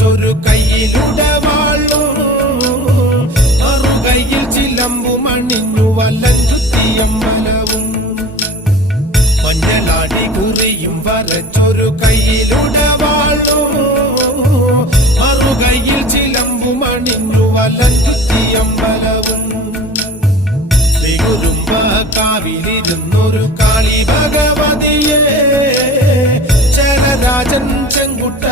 വരച്ചൊരു കയ്യിലുടവാളു മറുകൈയിൽ ചിലമ്പും അണിഞ്ഞു വലഞ്ചുത്തിയമ്പലവും മഞ്ഞളാടി കുറിയും വരച്ചൊരു കയ്യിലുടവാളു മറുകൈയിൽ ചിലമ്പും അണിഞ്ഞു വലഞ്ചുത്തിയമ്പലവും ശ്രീകുരുമ്പ കാവിലിരുന്നൊരു കാളി ഭഗവതിയെ ചലരാജൻ ചെങ്കുട്ട